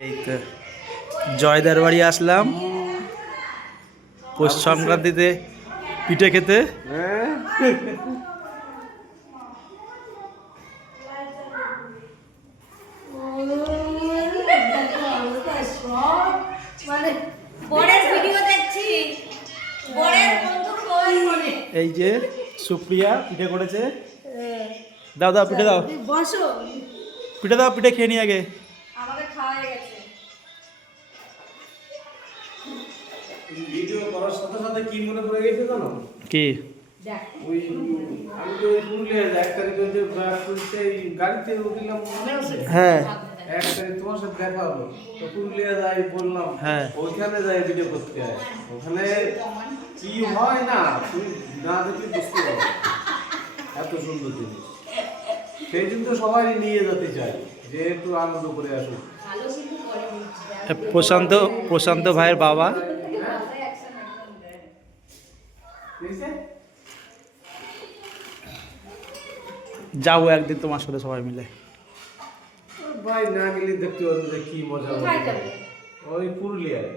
এই তো জয়দার বাড়ি আসলাম পৌষ সংক্রান্তিতে পিঠে খেতে। এই যে সুপ্রিয়া পিঠে করেছে, দাও দাও পিঠে দাও, পিঠে দাও, পিঠে খেয়ে নি আগে। ভিডিও করার সাথে সাথে কি মনে পড়ে গেছে জানো? কি? ওই আমি তো পুরুলিয়া 1 তারিখে যে গাড়িতে উঠলাম মনে আছে? হ্যাঁ 1 তারিখ তোমার সাথে দেখা হলো, তো পুরুলিয়া যাই বললাম, হ্যাঁ ওইখানে যাই ভিডিও করতে হয়। ওখানে কি হয় না তুমি না দেখলে বুঝতে পারবে, এত সুন্দর জিনিস। সেই জন্য তো সবাই নিয়ে যেতে চাই যে একটু আনন্দ করে আসুক। প্রশান্ত প্রশান্ত ভাইয়ের বাবা। যাবো একদিন তোমার সাথে সবাই মিলে। ভাই না গেলে দেখতে পারবে যে কি মজা হবে। ওই পুরুলিয়ায়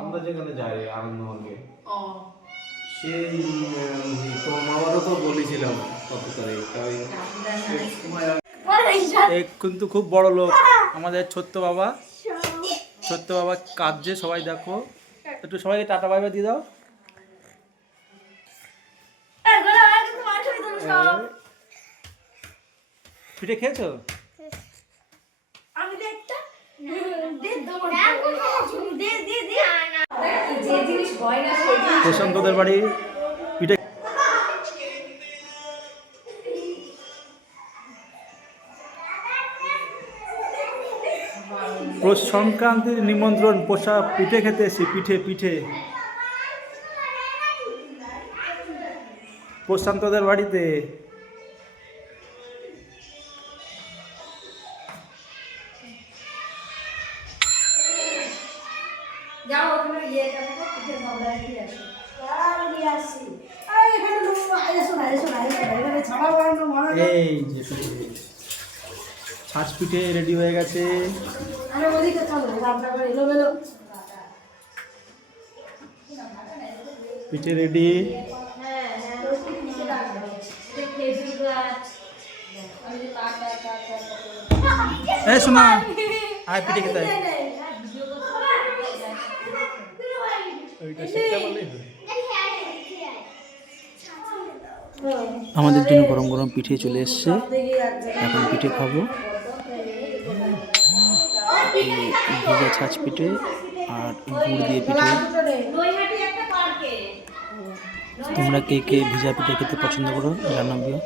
আমরা যেখানে যাই আনন্দমার্গে, সেই তোমার মামারও তো বলেছিলাম কত তারিখ, তাই কিন্তু খুব বড় লোক আমাদের ছোট্ট বাবা। ছোট্ট বাবা কাঁদছে, সবাই দেখো, একটু সবাইকে টাটা বাই বাই দিয়ে দাও। পিঠে খেয়েছো? প্রশান্তদের বাড়ি পিঠে। পৌষ সংক্রান্তির নিমন্ত্রণ, পোষা পিঠে খেতে এসি। পিঠে পিঠে প্রশান্তদের বাড়িতে। এই যে ছাঁচ পিঠে রেডি হয়ে গেছে। পিঠে রেডি। এই শোনা, আয় পিঠে খেতে। আমাদের জন্য গরম গরম পিঠে চলে এসছে, এখন পিঠে খাবো। ভেজা ছাঁচ পিঠে আর গুড় দিয়ে পিঠে। তোমরা কে কে ভেজা পিঠে খেতে পছন্দ করো জানাবিও।